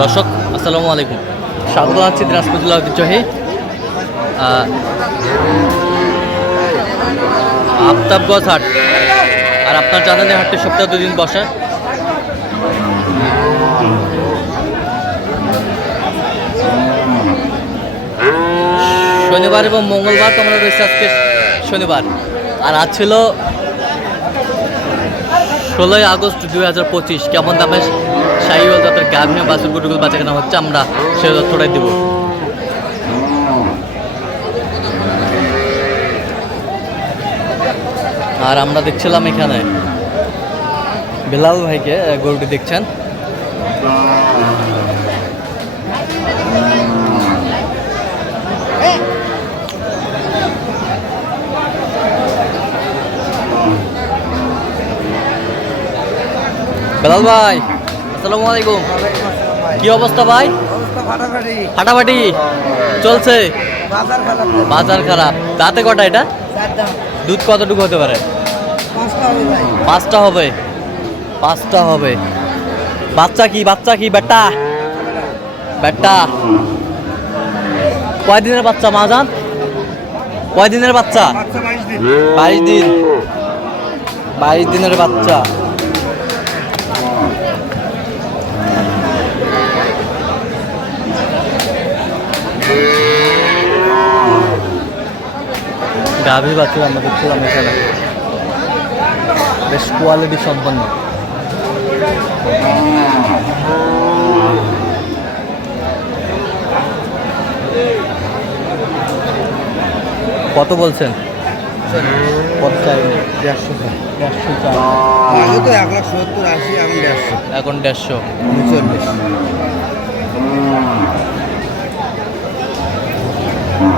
দর্শক আসসালামু আলাইকুম। স্বাগত আছি জেলা ঐতিহ্যহী আহ, আফতাবগঞ্জ হাট। আর আপনার জানেন হাটটি সপ্তাহে দুদিন বসে। শনিবার এবং মঙ্গলবার তো আমরা রয়েছে আজকে শনিবার। আর আজ ছিল ষোলোই আগস্ট দুই হাজার পঁচিশ। কেমন দামে শাহিওয়াল জাতের গাভী বাছুর গুটুগুলো বাচ্চা কেনা হচ্ছে, আমরা সেই তথ্যটাই দেবো। আর আমরা দেখছিলাম এখানে বেলাল ভাইকে গরুটি দেখছেন? বেলাল ভাই! আসসালামু আলাইকুম। কি অবস্থা ভাই? ফাটাফাটি। চলছে। বাজার খারাপ দাঁতে কটা এটা? দুধ কতটুকু হতে পারে? পাঁচটা হবে পাঁচটা হবে? বাচ্চা কি? বাচ্চা কি? বেটা? বেটা? কয় দিনের বাচ্চা মাজান? কয় দিনের বাচ্চা বাইশ দিন। বাইশ দিনের বাচ্চা। গাভী বাছুর আমরা দেখছিলাম এখানে। বেশ কোয়ালিটি সম্পন্ন। কত বলছেন? এখন দেড়শো।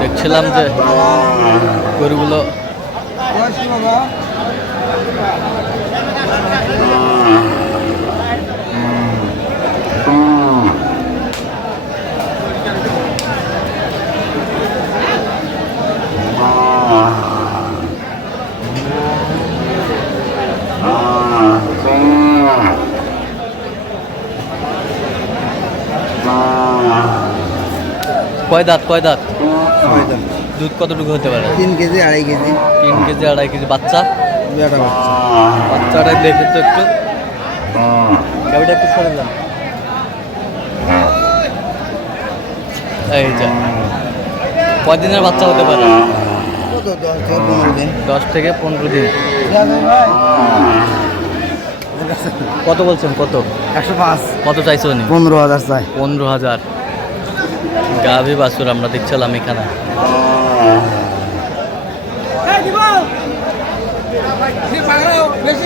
দেখছিলাম যে গরুগুলো। কয় দাঁত কয় দাঁত? ছয় দাম দুধ কতটুকু হতে পারে? তিন কেজি আড়াই কেজি। তিন কেজি আড়াই কেজি। বাচ্চা? বাচ্চাটা দেখে তো একটু। গাড়িটা একটু সরে দিলাম এই যা। কয় দিনের বাচ্চা হতে পারে? দশ থেকে পনেরো দিন। দশ থেকে পনেরো দিন। ভাই? কত বলছেন? কত? একশো পাঁচ। কত চাইছো উনি? পনেরো হাজার চাই। পনেরো হাজার। গাভী বাছুর আমরা দেখছিলাম এখানে বেশি কথা তো কি দেখেন তো বেশি নিয়ে যান দেখি জানা একটা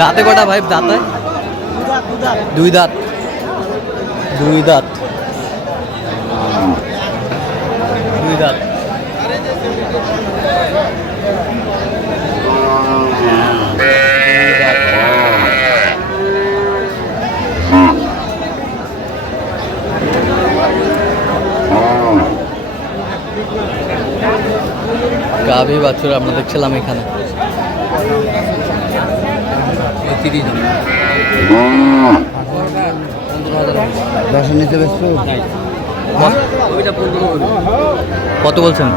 দাঁতে কটা ভাই? দাঁতে দুই দাঁত। দুই দাঁত। দুই দাঁত। গাভী বাছুর আমরা দেখছিলাম এখানে। তিরিশ দশের নিচে বেশি কত বলছেন?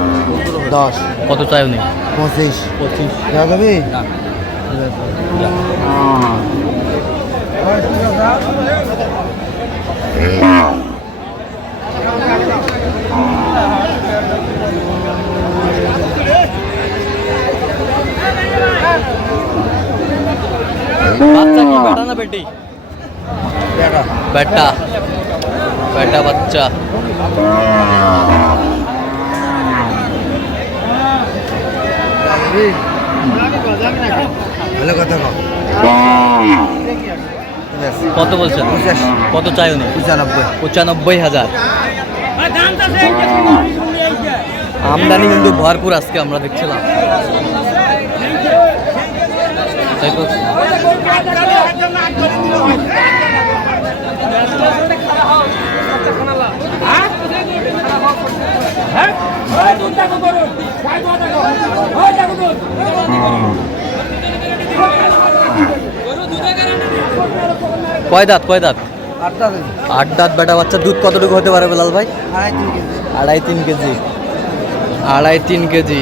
দশ। কত চাই উনি পঁচিশ। পঁচিশ। দেওয়া যাবে? বাচ্চা কি বেটা না বেটি? বেটা। বেটা বেটা বাচ্চা। ভালো কথা কত বলছেন? কত চাই উনি? পঁচানব্বই। পঁচানব্বই হাজার। আমদানি কিন্তু ভরপুর আজকে আমরা দেখছিলাম? কয় দাঁত কয় দাঁত? আট দাঁত বেটা বাচ্চা দুধ কতটুকু হতে পারে বেলাল ভাই? আড়াই তিন কেজি। আড়াই তিন কেজি আড়াই তিন কেজি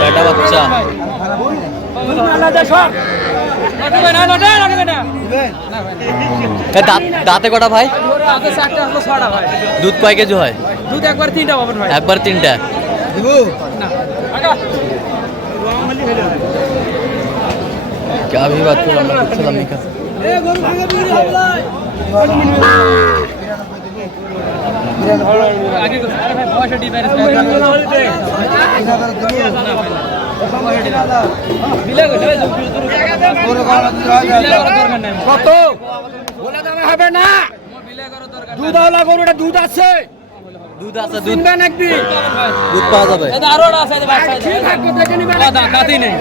বেটা বাচ্চা। এ দাঁত দাঁতে কটা ভাই? দুধ কয় কেজি হয়? দুধ একবার তিনটা। পাবেন ভাই একবার তিনটা গাভী বাছুর আমরা দেখছিলাম এখানে আগে আরে ভাই কত বলে দামে হবে না দুধ গরুটা দুধ আছে দুধ আছে দুধ কিনবেন একদিন দুধ পাওয়া যাবে আরও আছে কাতি নেই।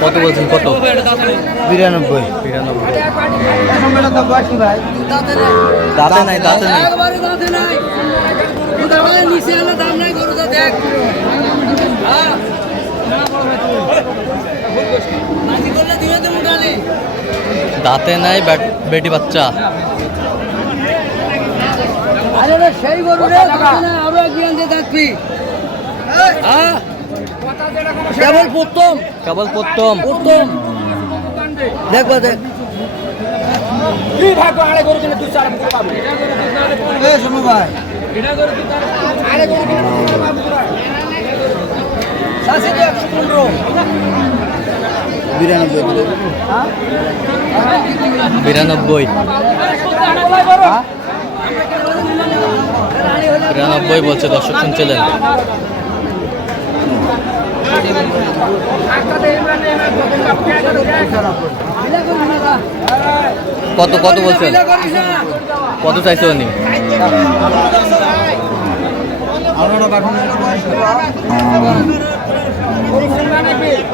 কত বলছেন কত? বিরানব্বই। বিরানব্বই দাঁতে নাই দাঁতে নাই। দাঁতে হ্যাঁ বেট- বাচ্চা। আরে সেই গরু রে আরও এক জ্ঞান দিয়ে দেখবি হ্যাঁ কেবল প্রথম কেবল প্রথম প্রথম দেখবা দেখ। বিরানব্বই। বিরানব্বই। বিরানব্বই বলছে দর্শক শুনছিলেন। কত কত বলছেন? কত চাইছে উনি?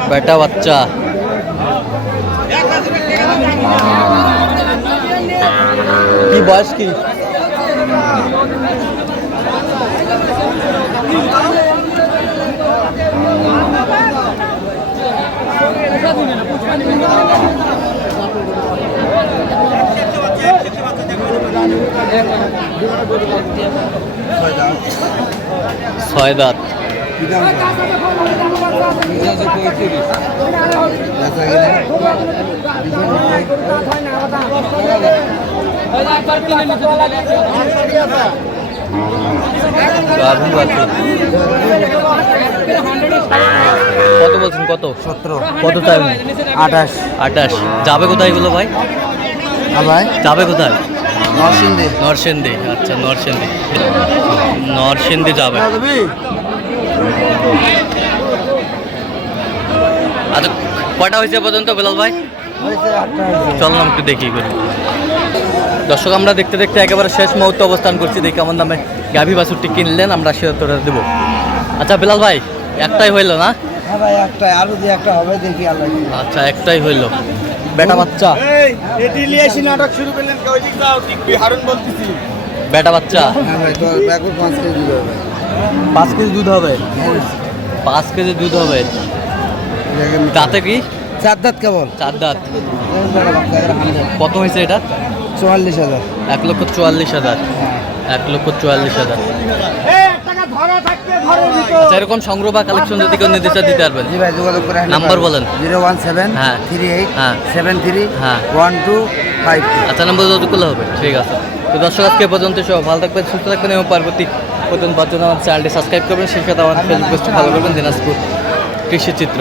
বেটা বাচ্চা। কি বয়স কি? ছয় দাঁত। গাভী বাছুর। বলছেন? কত? সতেরো। কত টাইম আঠাশ। আঠাশ। যাবে কোথায় এগুলো ভাই? ভাই? যাবে কোথায়? নরসিংদী। নরসিংদী। আচ্ছা নরসিংদী। নরসিংদী যাবে। আচ্ছা কয়টা হয়েছে পর্যন্ত বেলাল ভাই? চললাম একটু দেখি করি। দর্শক আমরা দেখতে দেখতে একেবারে শেষ মুহূর্তে অবস্থান করছি। দেখি আমার নামে গাভী বাছুরটি কিনলেন আমরা সে উত্তরটা দেবো। আচ্ছা বেলাল ভাই একটাই হইল না? হ্যাঁ ভাই একটা আরও যে একটা হবে দেখি আল্লাহ আচ্ছা একটাই হইল। বেটা বাচ্চা। এটি লিয়েছি নাটক শুরু করলেন কেউ দিক যাও টিকবি হারুন বলতেছি। বেটা বাচ্চা। হ্যাঁ ভাই তোর ব্যাকুর পাঁচ কেজি দিবে ভাই পাঁচ কেজি দুধ হবে? পাঁচ কেজি দুধ হবে? তাতে কি? চার দাঁত কেবল চার দাঁত কত হয়েছে এটা? চুয়াল্লিশ হাজার। এক লক্ষ চুয়াল্লিশ হাজার। এক লক্ষ চুয়াল্লিশ হাজার। আচ্ছা এরকম সংগ্রহ বা কালেকশন যদি কেউ নিতে দিতে পারবেন জি ভাই যোগাযোগ করে নাম্বার বলেন। জিরো ওয়ান সেভেন হ্যাঁ। থ্রি এইট হ্যাঁ। সেভেন থ্রি হ্যাঁ। ওয়ান টু ফাইভ আচ্ছা নাম্বার যত করলে হবে ঠিক আছে তো দর্শক আজকে পর্যন্ত সব ভালো থাকবেন সুস্থ থাকবেন এবং প্রথম পাঁচজন আমার চ্যানেলটি সাবস্ক্রাইব করবেন সেই সাথে আমার ফেসবুক পেজটি ফলো করবেন দিনাজপুর কৃষি চিত্র